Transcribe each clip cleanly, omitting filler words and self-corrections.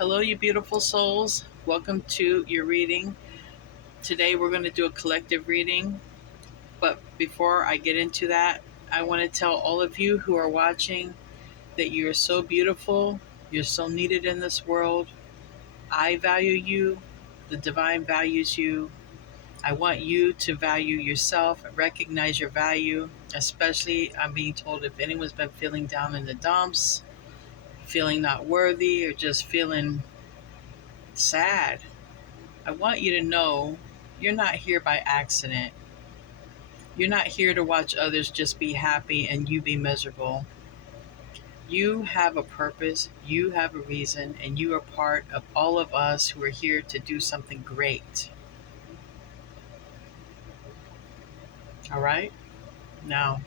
Hello, you beautiful souls. Welcome to your reading. Today, we're going to do a collective reading. But before I get into that, I want to tell all of you who are watching that you are so beautiful. You're so needed in this world. I value you. The divine values you. I want you to value yourself, recognize your value. Especially, I'm being told if anyone's been feeling down in the dumps, feeling not worthy, or just feeling sad, I want you to know you're not here by accident. You're not here to watch others just be happy and you be miserable. You have a purpose, you have a reason, and you are part of all of us who are here to do something great. All right? Now,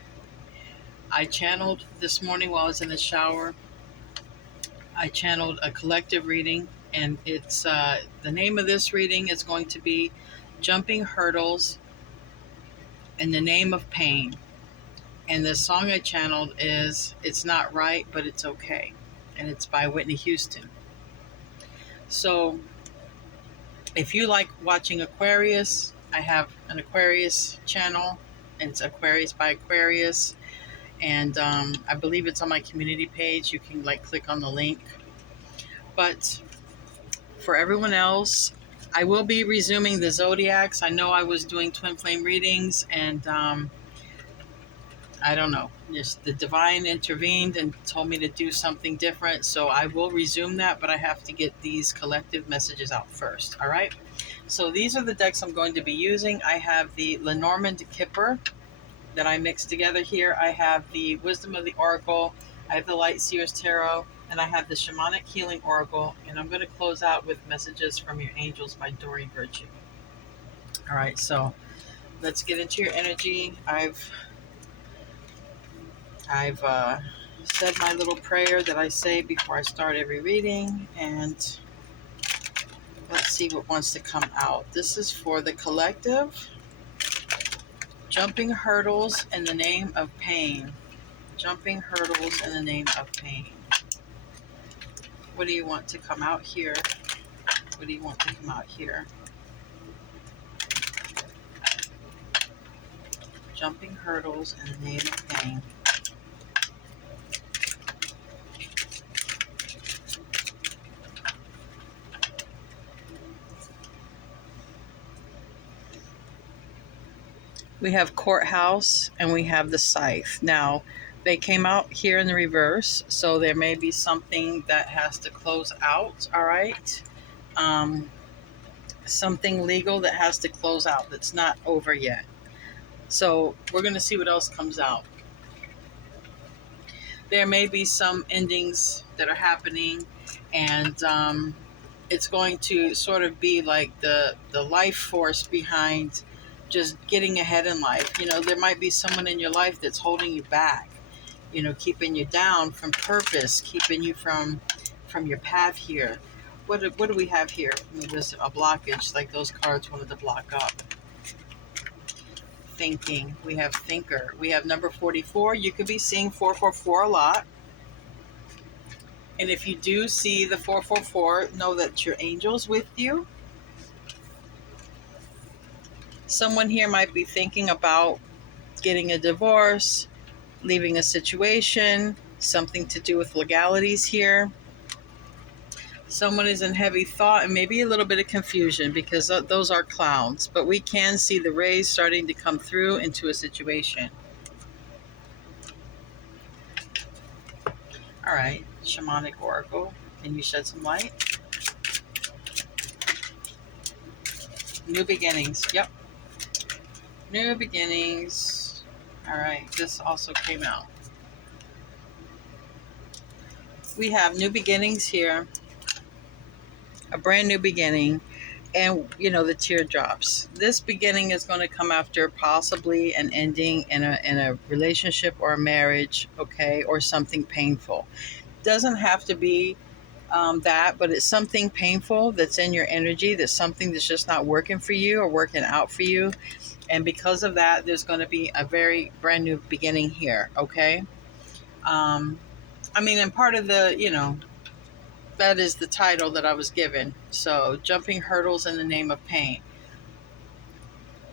I channeled this morning while I was in the shower. I channeled a collective reading, and it's the name of this reading is going to be Jumping Hurdles in the Name of Pain. And the song I channeled is It's Not Right, But It's Okay. And it's by Whitney Houston. So if you like watching Aquarius, I have an Aquarius channel. And it's Aquarius by Aquarius. And I believe it's on my community page. You can click on the link. But for everyone else, I will be resuming the zodiacs. I know I was doing twin flame readings, and I don't know. Just the divine intervened and told me to do something different. So I will resume that, but I have to get these collective messages out first. All right. So these are the decks I'm going to be using. I have the Lenormand Kipper that I mixed together here. I have the Wisdom of the Oracle. I have the Light Seers Tarot, and I have the Shamanic Healing Oracle. And I'm going to close out with Messages from Your Angels by Dory Virtue. All right. So let's get into your energy. I've said my little prayer that I say before I start every reading, and let's see what wants to come out. This is for the collective. Jumping hurdles in the name of pain. Jumping hurdles in the name of pain. What do you want to come out here? What do you want to come out here? Jumping hurdles in the name of pain. We have courthouse and we have the scythe. Now, they came out here in the reverse, so there may be something that has to close out, all right? Something legal that has to close out that's not over yet. So we're going to see what else comes out. There may be some endings that are happening, and it's going to sort of be like the life force behind just getting ahead in life. You know, there might be someone in your life that's holding you back, you know, keeping you down from purpose, keeping you from your path here. What do we have here? There's a blockage, like those cards wanted to block up. Thinking. We have thinker. We have number 44. You could be seeing 444 a lot. And if you do see the 444, know that your angel's with you. Someone here might be thinking about getting a divorce, leaving a situation, something to do with legalities here. Someone is in heavy thought and maybe a little bit of confusion because those are clowns. But we can see the rays starting to come through into a situation. All right, Shamanic Oracle, can you shed some light? New beginnings, yep. New beginnings. All right, this also came out. We have new beginnings here, a brand new beginning, and you know, the teardrops. This beginning is going to come after possibly an ending in a relationship or a marriage, okay, or something painful. Doesn't have to be that, but it's something painful that's in your energy, that's something that's just not working for you or working out for you. And because of that, there's going to be a very brand new beginning here, okay? I mean, and part of the, you know, that is the title that I was given. So, jumping hurdles in the name of pain.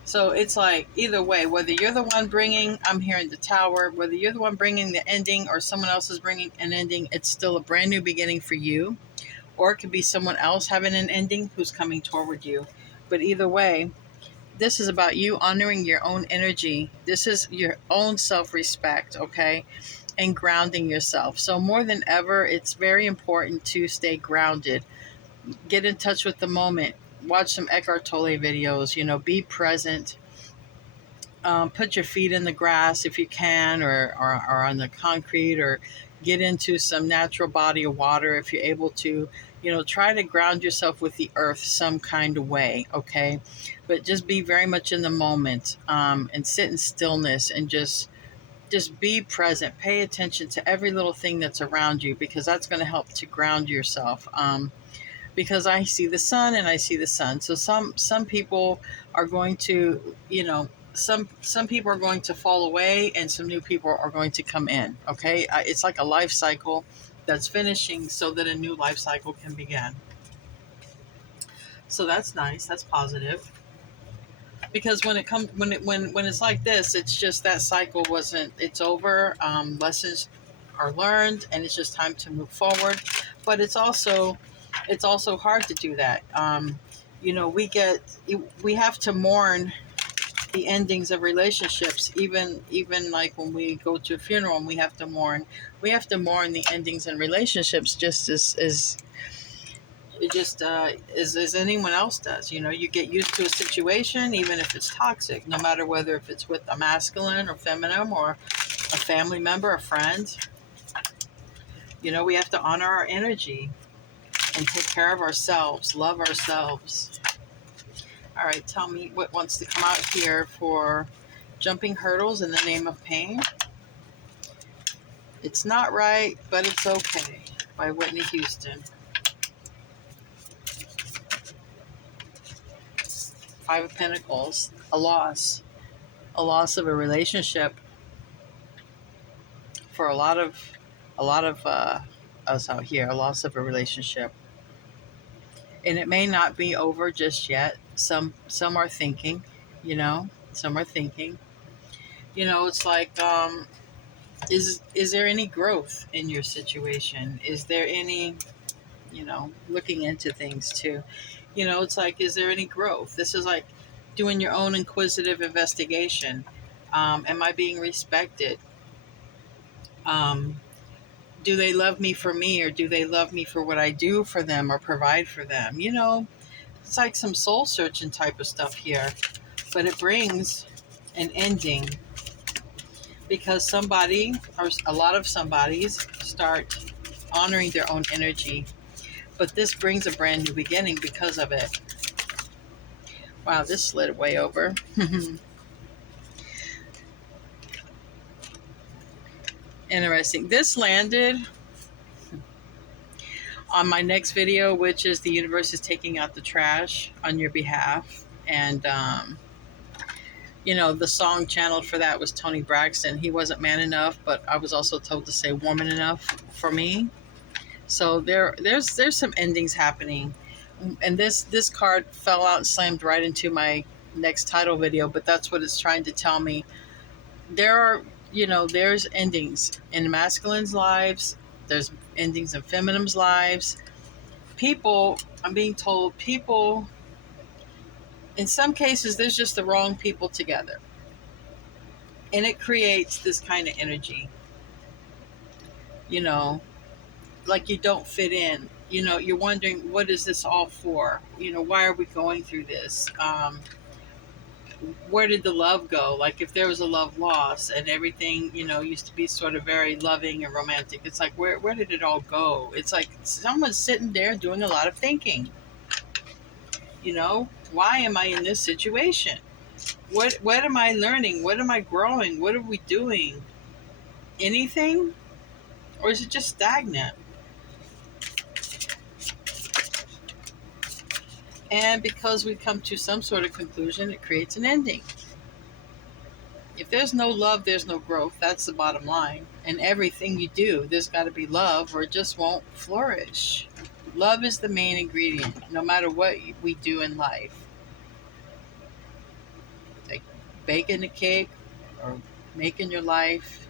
So it's like either way, whether you're the one bringing, I'm here in the tower, whether you're the one bringing the ending or someone else is bringing an ending, it's still a brand new beginning for you. Or it could be someone else having an ending who's coming toward you. But either way, this is about you honoring your own energy. This is your own self respect, okay? And grounding yourself. So, more than ever, it's very important to stay grounded. Get in touch with the moment. Watch some Eckhart Tolle videos, be present. Put your feet in the grass if you can, or on the concrete, or get into some natural body of water if you're able to. Try to ground yourself with the earth some kind of way, okay? But just be very much in the moment, and sit in stillness and just be present. Pay attention to every little thing that's around you, because that's going to help to ground yourself. Because I see the sun and I see the sun. So some people are going to, some people are going to fall away and some new people are going to come in. Okay, it's like a life cycle that's finishing so that a new life cycle can begin. So that's nice. That's positive. Because when it comes when it's like this, it's just that cycle wasn't. It's over. Lessons are learned, and it's just time to move forward. But it's also hard to do that. We have to mourn the endings of relationships, even like when we go to a funeral and we have to mourn the endings in relationships just as anyone else does. You get used to a situation, even if it's toxic, no matter whether if it's with a masculine or feminine or a family member, a friend. We have to honor our energy and take care of ourselves, love ourselves. All right, tell me what wants to come out here for jumping hurdles in the name of pain. It's not right, but it's okay, by Whitney Houston. Five of Pentacles, a loss of a relationship for a lot of us out here. A loss of a relationship, and it may not be over just yet. Some are thinking, some are thinking. It's like, is there any growth in your situation? Is there any, looking into things too? It's like, is there any growth? This is like doing your own inquisitive investigation. Am I being respected? Do they love me for me, or do they love me for what I do for them or provide for them? It's like some soul searching type of stuff here, but it brings an ending because somebody, or a lot of somebodies, start honoring their own energy. But this brings a brand new beginning because of it. Wow, this slid way over. Interesting. This landed on my next video, which is the universe is taking out the trash on your behalf. And, the song channeled for that was Tony Braxton. He wasn't man enough, but I was also told to say woman enough for me. So there's some endings happening. And this card fell out and slammed right into my next title video, but that's what it's trying to tell me. There's endings in masculine's lives. There's endings in feminine's lives. I'm being told, in some cases, there's just the wrong people together. And it creates this kind of energy. Like you don't fit in. You're wondering, what is this all for? Why are we going through this? Where did the love go? Like if there was a love loss and everything, used to be sort of very loving and romantic. It's like, where did it all go? It's like someone's sitting there doing a lot of thinking. Why am I in this situation? What am I learning? What am I growing? What are we doing? Anything? Or is it just stagnant? And because we come to some sort of conclusion, it creates an ending. If there's no love, there's no growth. That's the bottom line. And everything you do, there's got to be love or it just won't flourish. Love is the main ingredient, no matter what we do in life. Like baking a cake or making your life,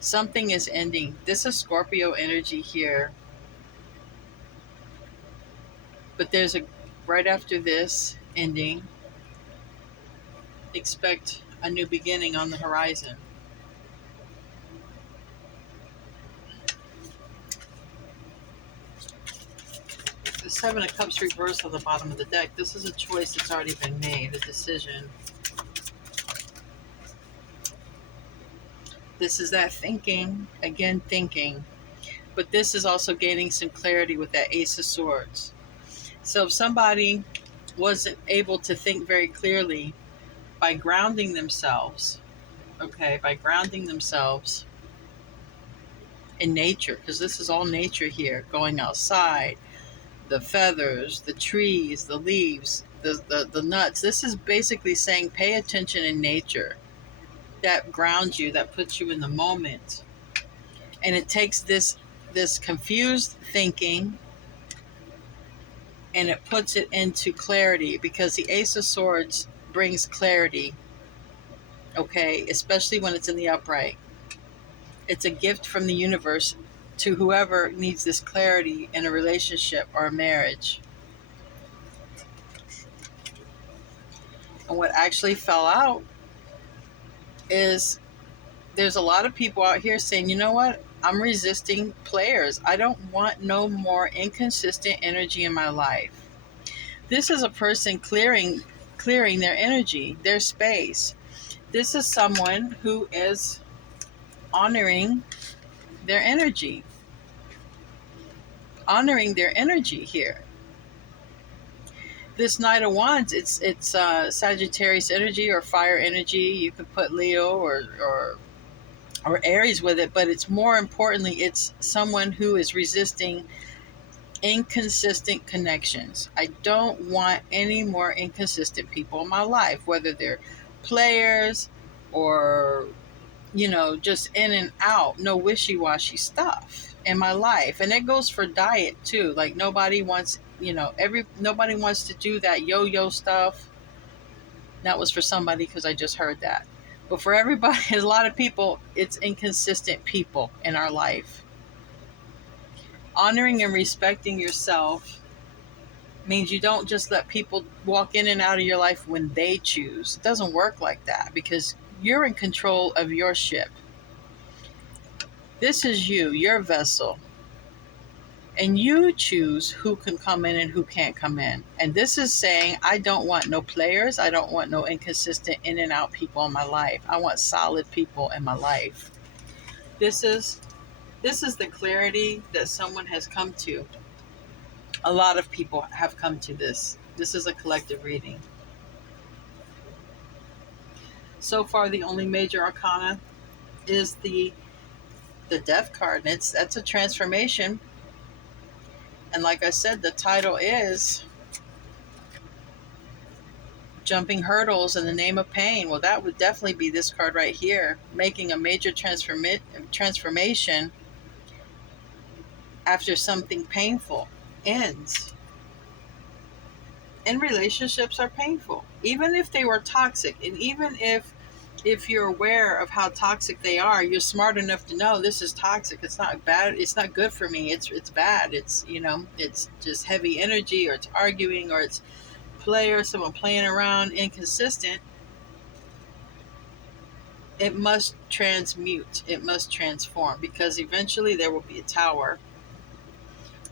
something is ending. This is Scorpio energy here, but there's a right after this ending, expect a new beginning on the horizon. The Seven of Cups reversed on the bottom of the deck. This is a choice that's already been made, a decision. This is that thinking, again, thinking. But this is also gaining some clarity with that Ace of Swords. So if somebody wasn't able to think very clearly by grounding themselves, okay, by grounding themselves in nature, because this is all nature here, going outside, the feathers, the trees, the leaves, the nuts. This is basically saying pay attention in nature. That grounds you, that puts you in the moment. And it takes this confused thinking and it puts it into clarity, because the Ace of Swords brings clarity, okay, especially when it's in the upright. It's a gift from the universe to whoever needs this clarity in a relationship or a marriage. And what actually fell out is there's a lot of people out here saying, you know what? I'm resisting players. I don't want no more inconsistent energy in my life. This is a person clearing their energy, their space. This is someone who is honoring their energy. Honoring their energy here. This Knight of Wands, it's Sagittarius energy or fire energy. You could put Leo or Aries with it, but it's more importantly, it's someone who is resisting inconsistent connections. I don't want any more inconsistent people in my life, whether they're players or, just in and out, no wishy-washy stuff in my life. And it goes for diet too. Like nobody wants, nobody wants to do that yo-yo stuff. That was for somebody because I just heard that. But for everybody, a lot of people, it's inconsistent people in our life. Honoring and respecting yourself means you don't just let people walk in and out of your life when they choose. It doesn't work like that because you're in control of your ship. This is you, your vessel. And you choose who can come in and who can't come in. And this is saying, I don't want no players. I don't want no inconsistent in and out people in my life. I want solid people in my life. This is the clarity that someone has come to. A lot of people have come to this. This is a collective reading. So far, the only major arcana is the Death card. And that's a transformation. And like I said, the title is Jumping Hurdles in the Name of Pain. Well, that would definitely be this card right here, making a major transformation after something painful ends. And relationships are painful, even if they were toxic, and even if you're aware of how toxic they are, you're smart enough to know this is toxic. It's not bad. It's not good for me. It's bad. It's, it's just heavy energy, or it's arguing, or it's someone playing around, inconsistent. It must transmute. It must transform, because eventually there will be a tower.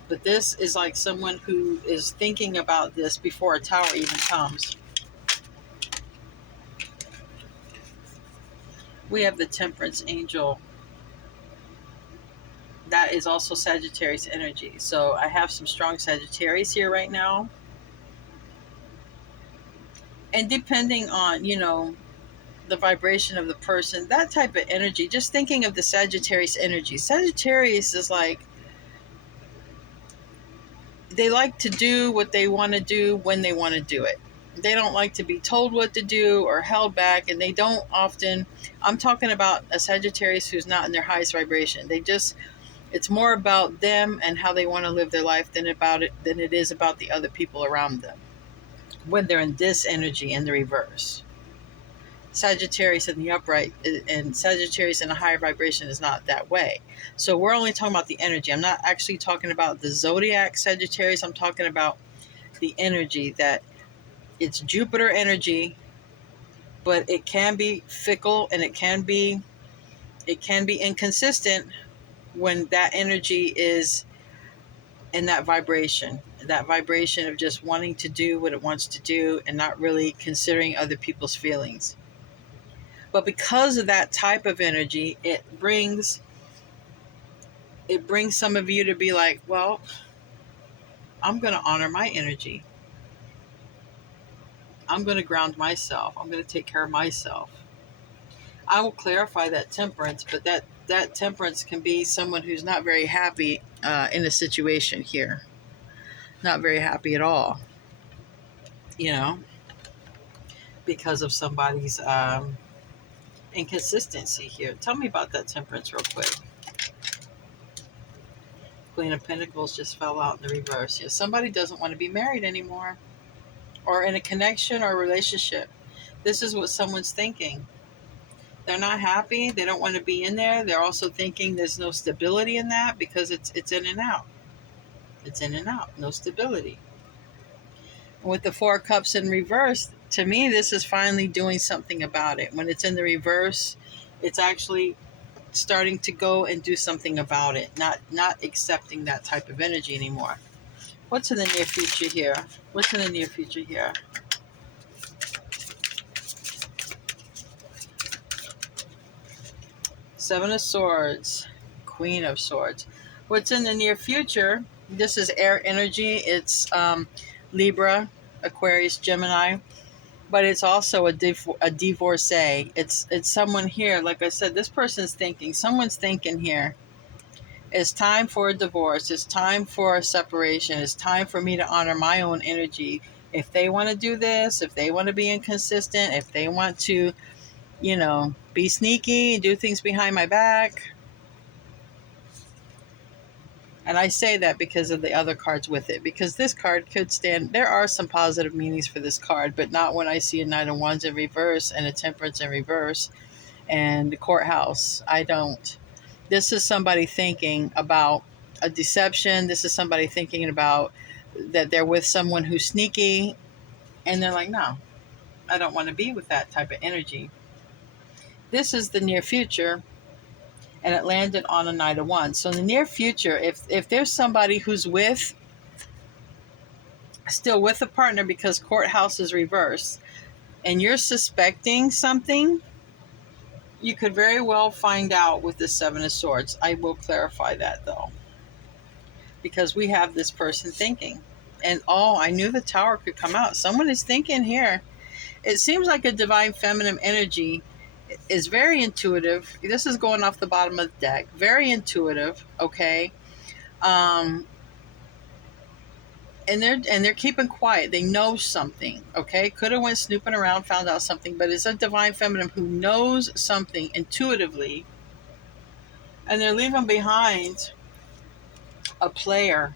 But this is like someone who is thinking about this before a tower even comes. We have the Temperance Angel. That is also Sagittarius energy. So I have some strong Sagittarius here right now. And depending on, the vibration of the person, that type of energy, just thinking of the Sagittarius energy. Sagittarius is like, they like to do what they want to do when they want to do it. They don't like to be told what to do or held back, and they don't often, I'm talking about a Sagittarius who's not in their highest vibration. It's It's more about them and how they want to live their life than it is about the other people around them when they're in this energy in the reverse. Sagittarius in the upright and Sagittarius in a higher vibration is not that way. So we're only talking about the energy. I'm not actually talking about the zodiac Sagittarius. I'm talking about the energy, that it's Jupiter energy, but it can be fickle and it can be inconsistent when that energy is in that vibration of just wanting to do what it wants to do and not really considering other people's feelings. But because of that type of energy, it brings some of you to be like, well, I'm going to honor my energy. I'm going to ground myself. I'm going to take care of myself. I will clarify that temperance, but that temperance can be someone who's not very happy in a situation here. Not very happy at all. Because of somebody's inconsistency here. Tell me about that temperance real quick. Queen of Pentacles just fell out in the reverse. Yeah, somebody doesn't want to be married anymore or in a connection or relationship. This is what someone's thinking. They're not happy. They don't want to be in there. They're also thinking there's no stability in that because it's in and out. It's in and out. No stability. With the Four of Cups in reverse, to me, this is finally doing something about it. When it's in the reverse, it's actually starting to go and do something about it. Not accepting that type of energy anymore. What's in the near future here? What's in the near future here? Seven of Swords, Queen of Swords. What's in the near future? This is air energy. It's Libra, Aquarius, Gemini, but it's also a divorcee. It's someone here. Like I said, this person's thinking. Someone's thinking here. It's time for a divorce. It's time for a separation. It's time for me to honor my own energy. If they want to do this, if they want to be inconsistent, if they want to, be sneaky and do things behind my back. And I say that because of the other cards with it. Because this card could stand... There are some positive meanings for this card, but not when I see a Knight of Wands in reverse and a Temperance in reverse and the Courthouse. I don't. This is somebody thinking about a deception. This is somebody thinking about that they're with someone who's sneaky. And they're like, no, I don't want to be with that type of energy. This is the near future, and it landed on a Knight of Wands. So in the near future, if there's somebody who's still with a partner because Courthouse is reversed, and you're suspecting something, you could very well find out with the Seven of Swords. I will clarify that, though, because we have this person thinking. And I knew the Tower could come out. Someone is thinking here. It seems like a divine feminine energy is very intuitive. This is going off the bottom of the deck. Very intuitive, okay? And they're keeping quiet. They know something, okay? Could have went snooping around, found out something, but it's a divine feminine who knows something intuitively, and they're leaving behind a player.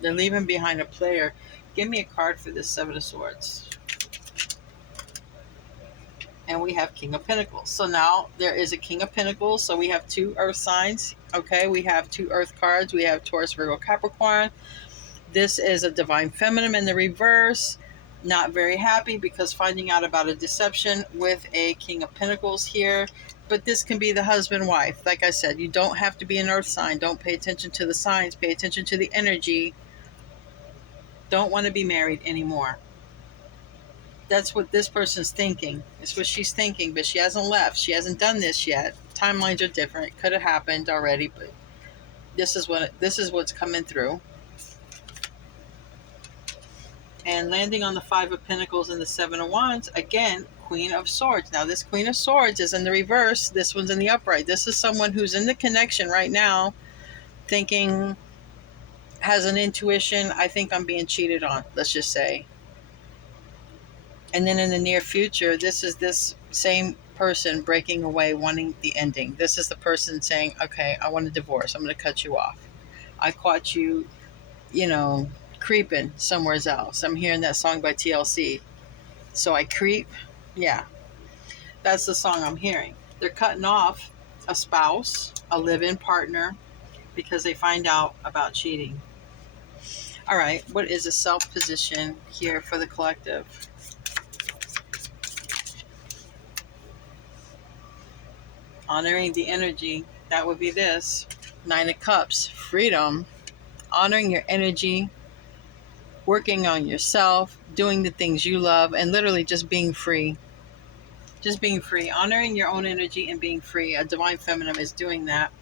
They're leaving behind a player. Give me a card for this Seven of Swords. And we have King of Pentacles. So now there is a King of Pentacles. So we have two earth signs. Okay, we have two earth cards. We have Taurus, Virgo, Capricorn. This is a divine feminine in the reverse. Not very happy because finding out about a deception with a King of Pentacles here. But this can be the husband-wife. Like I said, you don't have to be an earth sign. Don't pay attention to the signs. Pay attention to the energy. Don't want to be married anymore. That's what this person's thinking. It's what she's thinking, but she hasn't left. She hasn't done this yet. Timelines are different. It could have happened already, but this is what's coming through. And landing on the Five of Pentacles and the Seven of Wands, again, Queen of Swords. Now, this Queen of Swords is in the reverse. This one's in the upright. This is someone who's in the connection right now, thinking, has an intuition, I think I'm being cheated on, let's just say. And then in the near future, this is this same person breaking away, wanting the ending. This is the person saying, okay, I want a divorce. I'm going to cut you off. I caught you, you know, creeping somewhere else. I'm hearing that song by TLC. So I creep. Yeah, that's the song I'm hearing. They're cutting off a spouse, a live-in partner, because they find out about cheating. All right, what is a self position here for the collective? Honoring the energy, that would be this. Nine of Cups, freedom, honoring your energy, working on yourself, doing the things you love, and literally just being free. Just being free, honoring your own energy and being free. A divine feminine is doing that.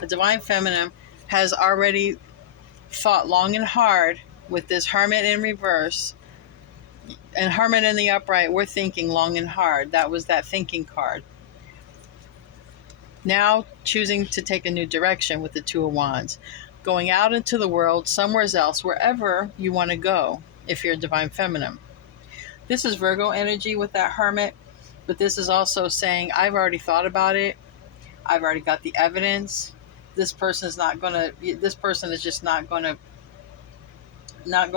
A divine feminine has already fought long and hard with this hermit in reverse and hermit in the upright. We're thinking long and hard. That was that thinking card. Now choosing to take a new direction with the Two of Wands. Going out into the world, somewhere else, wherever you want to go, if you're a divine feminine. This is Virgo energy with that hermit, but this is also saying, I've already thought about it. I've already got the evidence. This person is just not going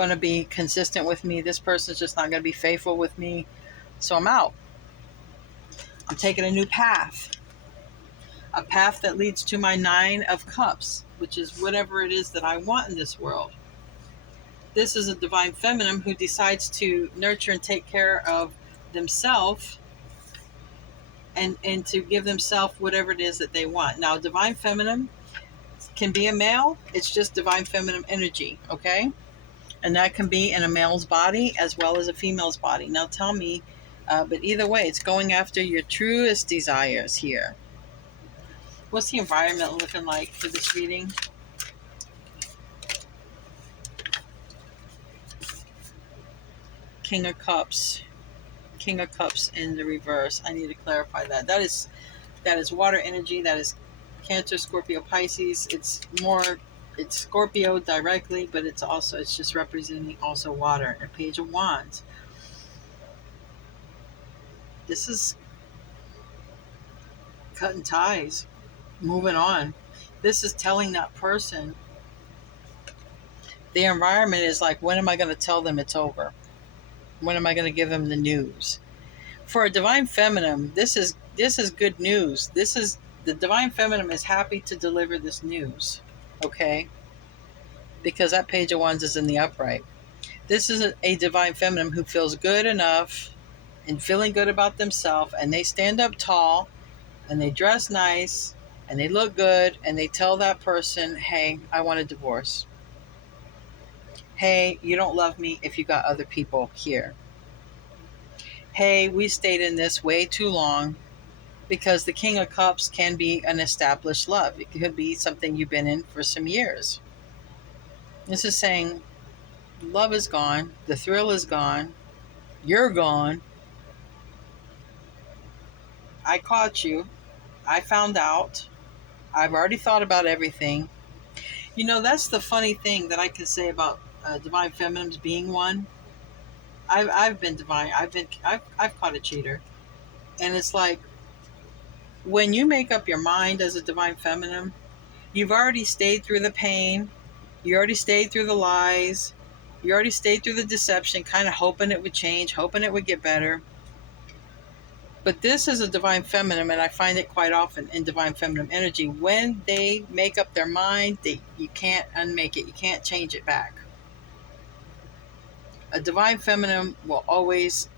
to be consistent with me. This person is just not going to be faithful with me. So I'm out. I'm taking a new path. A path that leads to my Nine of Cups, which is whatever it is that I want in this world. This is a divine feminine who decides to nurture and take care of themselves and to give themselves whatever it is that they want. Now, divine feminine can be a male. It's just divine feminine energy, okay? And that can be in a male's body as well as a female's body. Now, tell me, but either way, it's going after your truest desires here. What's the environment looking like for this reading? King of Cups. King of Cups in the reverse. I need to clarify that. That is water energy. That is Cancer, Scorpio, Pisces. It's Scorpio directly, but it's just representing also water. A Page of Wands. This is cutting ties, moving on. This is telling that person. The environment is like, when am I going to tell them it's over? When am I going to give them the news? For a divine feminine, this is good news. The divine feminine is happy to deliver this news, okay? Because that Page of Wands is in the upright. This is a divine feminine who feels good enough and feeling good about themselves, and they stand up tall, and they dress nice, and they look good, and they tell that person, hey, I want a divorce. Hey, you don't love me if you got other people here. Hey, we stayed in this way too long. Because the King of Cups can be an established love. It could be something you've been in for some years. This is saying love is gone. The thrill is gone. You're gone. I caught you. I found out. I've already thought about everything. You know, that's the funny thing that I can say about divine feminines being one. I've been divine. I've caught a cheater, and it's like when you make up your mind as a divine feminine, you've already stayed through the pain. You already stayed through the lies. You already stayed through the deception, kind of hoping it would change, hoping it would get better. But this is a divine feminine, and I find it quite often in divine feminine energy. When they make up their mind, you can't unmake it. You can't change it back. A divine feminine will always,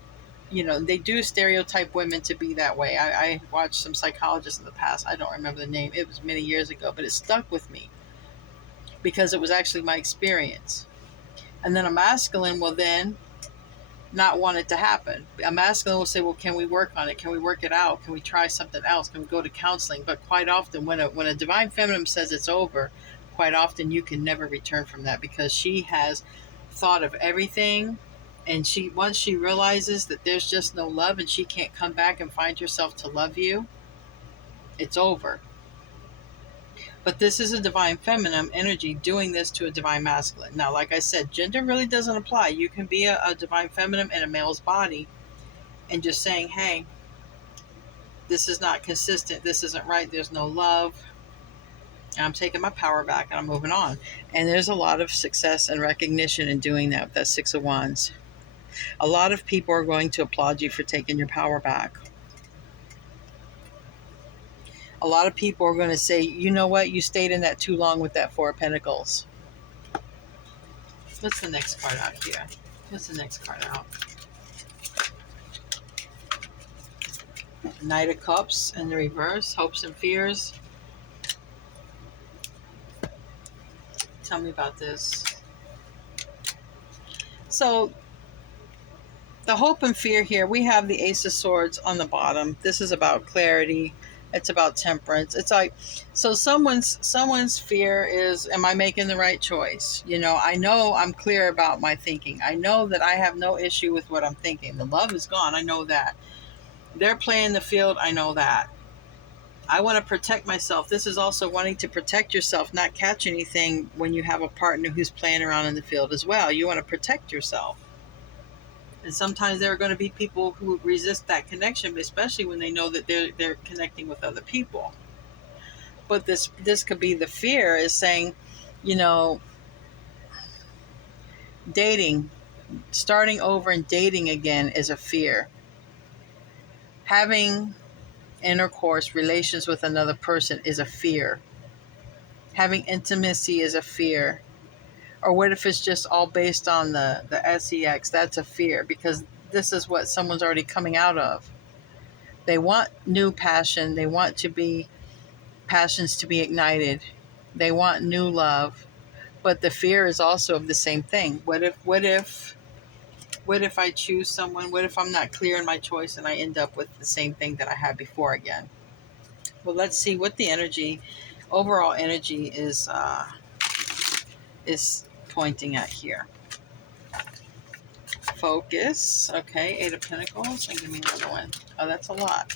they do stereotype women to be that way. I watched some psychologists in the past. I don't remember the name. It was many years ago, but it stuck with me because it was actually my experience. And then a masculine will then not want it to happen. A masculine will say, well, can we work on it? Can we work it out? Can we try something else? Can we go to counseling? But quite often when a divine feminine says it's over, quite often you can never return from that because she has thought of everything. And once she realizes that there's just no love and she can't come back and find herself to love you, it's over. But this is a divine feminine energy doing this to a divine masculine. Now, like I said, gender really doesn't apply. You can be a divine feminine in a male's body and just saying, hey, this is not consistent. This isn't right. There's no love. And I'm taking my power back and I'm moving on. And there's a lot of success and recognition in doing that with that Six of Wands. A lot of people are going to applaud you for taking your power back. A lot of people are going to say, you know what, you stayed in that too long with that Four of Pentacles. What's the next card out here? What's the next card out? Knight of Cups in the reverse. Hopes and fears. Tell me about this. So, the hope and fear here, we have the Ace of Swords on the bottom. This is about clarity. It's about temperance. It's like, so someone's fear is, am I making the right choice? You know I'm clear about my thinking. I know that I have no issue with what I'm thinking. The love is gone. I know that. They're playing the field. I know that. I want to protect myself. This is also wanting to protect yourself, not catch anything when you have a partner who's playing around in the field as well. You want to protect yourself. And sometimes there are going to be people who resist that connection, especially when they know that they're connecting with other people. But this could be the fear is saying, you know, dating, starting over and dating again is a fear. Having intercourse, relations with another person is a fear. Having intimacy is a fear. Or what if it's just all based on the sex? That's a fear, because this is what someone's already coming out of. They want new passion. They want passions to be ignited. They want new love. But the fear is also of the same thing. What if I choose someone? What if I'm not clear in my choice and I end up with the same thing that I had before again? Well, let's see what the overall energy is pointing at here. Focus. Okay, Eight of Pentacles. And give me another one. Oh, that's a lot.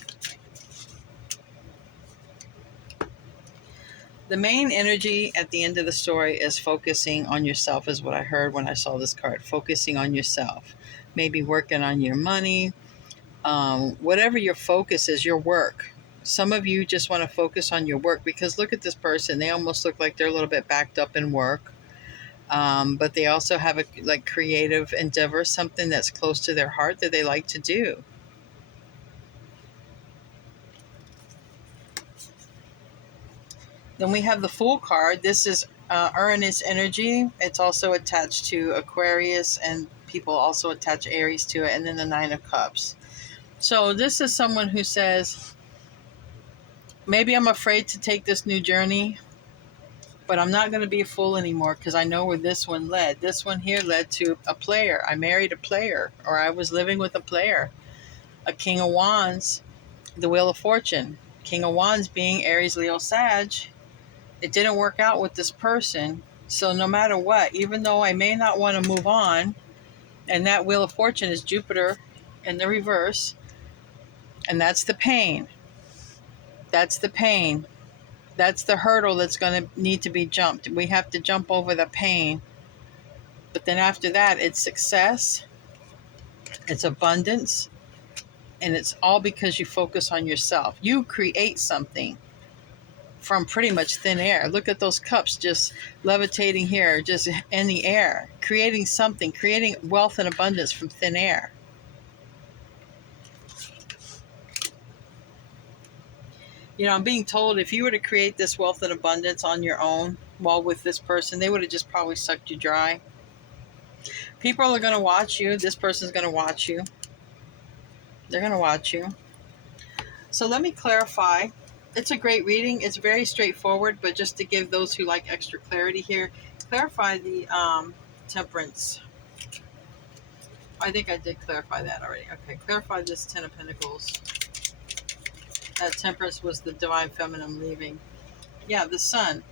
The main energy at the end of the story is focusing on yourself, is what I heard when I saw this card. Focusing on yourself. Maybe working on your money. Whatever your focus is, your work. Some of you just want to focus on your work, because look at this person. They almost look like they're a little bit backed up in work. But they also have a creative endeavor, something that's close to their heart that they like to do. Then we have the Fool card. This is Uranus energy. It's also attached to Aquarius, and people also attach Aries to it. And then the Nine of Cups. So this is someone who says, maybe I'm afraid to take this new journey, but I'm not going to be a fool anymore, because I know where this one led. This one here led to a player. I married a player, or I was living with a player. A King of Wands, the Wheel of Fortune. King of Wands being Aries, Leo, Sag. It didn't work out with this person. So no matter what, even though I may not want to move on, and that Wheel of Fortune is Jupiter in the reverse, and that's the pain. That's the pain. That's the hurdle that's going to need to be jumped. We have to jump over the pain. But then after that, it's success, it's abundance, and it's all because you focus on yourself. You create something from pretty much thin air. Look at those cups just levitating here, just in the air, creating something, creating wealth and abundance from thin air. You know, I'm being told if you were to create this wealth and abundance on your own while with this person, they would have just probably sucked you dry. People are going to watch you. This person's going to watch you. They're going to watch you. So let me clarify. It's a great reading. It's very straightforward, but just to give those who like extra clarity here, clarify the temperance. I think I did clarify that already. Okay, clarify this Ten of Pentacles. That temperance was the divine feminine leaving. Yeah, the Sun.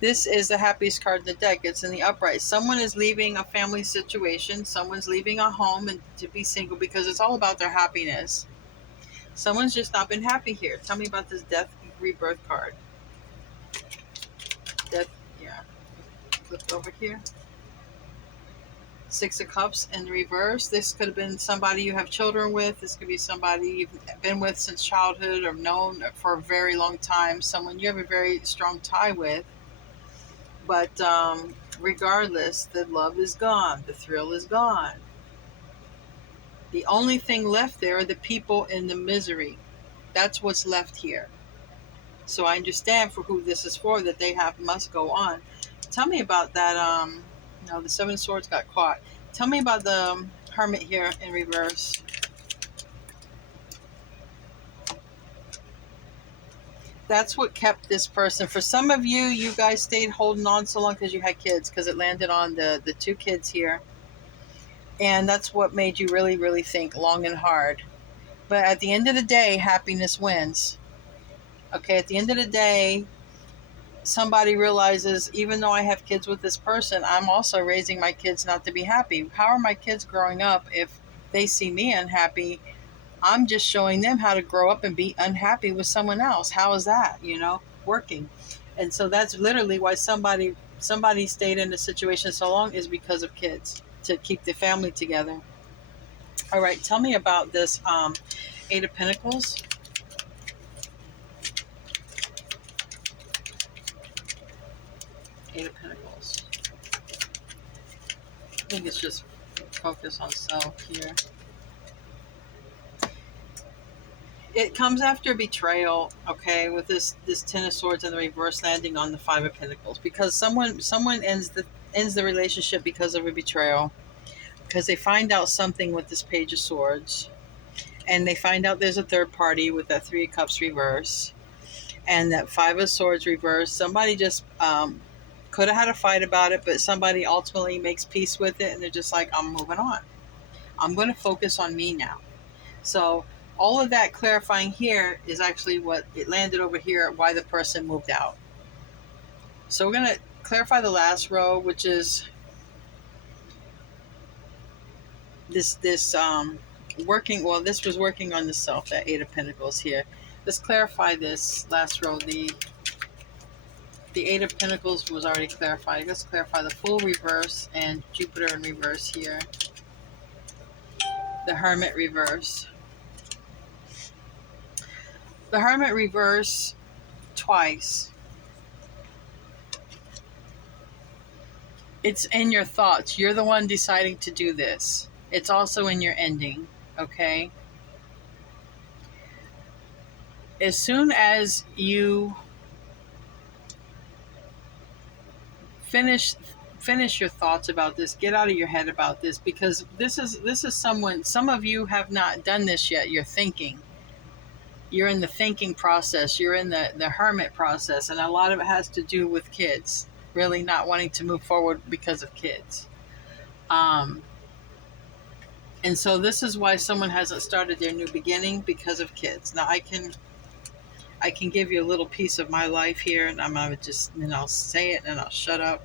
This is the happiest card in the deck. It's in the upright. Someone is leaving a family situation. Someone's leaving a home and to be single, because it's all about their happiness. Someone's just not been happy here. Tell me about this Death Rebirth card. Death, yeah. Flip over here. Six of Cups in reverse. This could have been somebody you have children with. This could be somebody you've been with since childhood or known for a very long time. Someone you have a very strong tie with. But regardless, the love is gone. The thrill is gone. The only thing left there are the people in the misery. That's what's left here. So I understand for who this is for, that they must go on. Tell me about that. No, the Seven of Swords got caught. Tell me about the Hermit here in reverse. That's what kept this person. For some of you, you guys stayed holding on so long because you had kids, because it landed on the two kids here. And that's what made you really, really think long and hard. But at the end of the day, happiness wins. Okay, at the end of the day, somebody realizes, even though I have kids with this person, I'm also raising my kids not to be happy. How are my kids growing up if they see me unhappy? I'm just showing them how to grow up and be unhappy with someone else. How is that, working? And so that's literally why somebody stayed in a situation so long, is because of kids, to keep the family together. All right, tell me about this Eight of Pentacles. Eight of Pentacles. I think it's just focus on self here. It comes after betrayal, okay, with this Ten of Swords and the reverse landing on the Five of Pentacles, because someone ends the relationship because of a betrayal, because they find out something with this Page of Swords, and they find out there's a third party with that Three of Cups reverse, and that Five of Swords reverse. Somebody just could have had a fight about it, but somebody ultimately makes peace with it, and they're just like, I'm moving on. I'm going to focus on me now. So all of that clarifying here is actually what it landed over here, why the person moved out. So we're going to clarify the last row, which is this working. Well, this was working on the self, that Eight of Pentacles here. Let's clarify this last row. The Eight of Pentacles was already clarified. Let's clarify the Fool reverse and Jupiter in reverse here. The Hermit reverse. The Hermit reverse twice. It's in your thoughts. You're the one deciding to do this. It's also in your ending, okay? As soon as you finish your thoughts about this, get out of your head about this, because this is someone, some of you have not done this yet. You're thinking. You're in the thinking process. You're in the hermit process, and a lot of it has to do with kids really not wanting to move forward because of kids. And so this is why someone hasn't started their new beginning, because of kids. Now I can give you a little piece of my life here, and I'm gonna I'll say it and I'll shut up.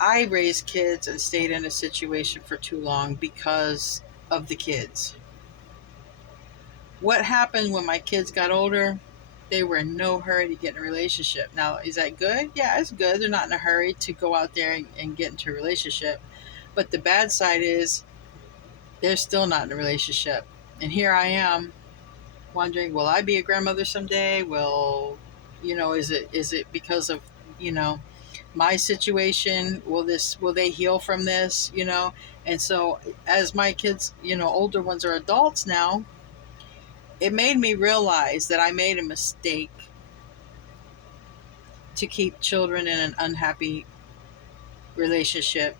I raised kids and stayed in a situation for too long because of the kids. What happened when my kids got older? They were in no hurry to get in a relationship. Now, is that good? Yeah, it's good. They're not in a hurry to go out there and get into a relationship. But the bad side is they're still not in a relationship. And here I am wondering, will I be a grandmother someday? Will, is it because of, my situation? Will they heal from this? And so as my kids, older ones are adults now, it made me realize that I made a mistake to keep children in an unhappy relationship,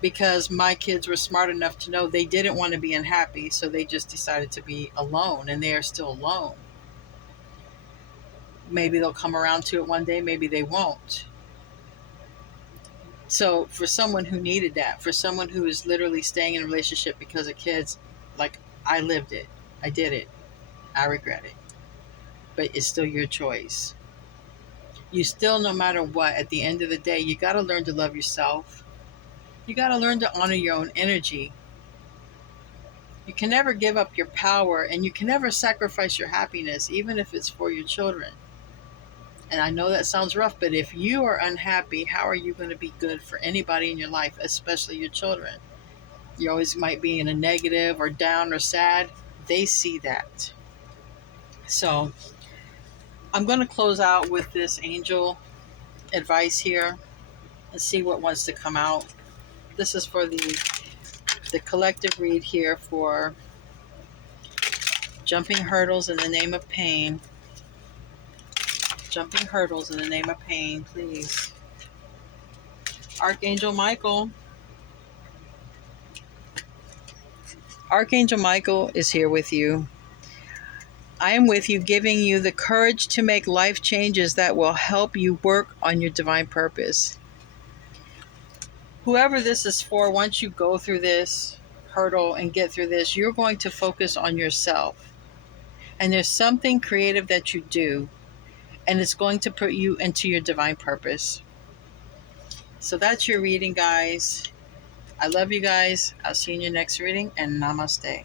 because my kids were smart enough to know they didn't want to be unhappy, so they just decided to be alone, and they are still alone. Maybe they'll come around to it one day, maybe they won't. So for someone who needed that, for someone who is literally staying in a relationship because of kids, like, I lived it. I did it. I regret it. But it's still your choice. You still, no matter what, at the end of the day, you got to learn to love yourself. You got to learn to honor your own energy. You can never give up your power, and you can never sacrifice your happiness, even if it's for your children. And I know that sounds rough, but if you are unhappy, how are you going to be good for anybody in your life, especially your children? You always might be in a negative or down or sad. They see that. So I'm going to close out with this angel advice here and see what wants to come out. This is for the collective read here for jumping hurdles in the name of pain. Jumping hurdles in the name of pain, please. Archangel Michael. Archangel Michael is here with you. I am with you, giving you the courage to make life changes that will help you work on your divine purpose. Whoever this is for, once you go through this hurdle and get through this, you're going to focus on yourself. And there's something creative that you do, and it's going to put you into your divine purpose. So that's your reading, guys. I love you guys. I'll see you in your next reading, and namaste.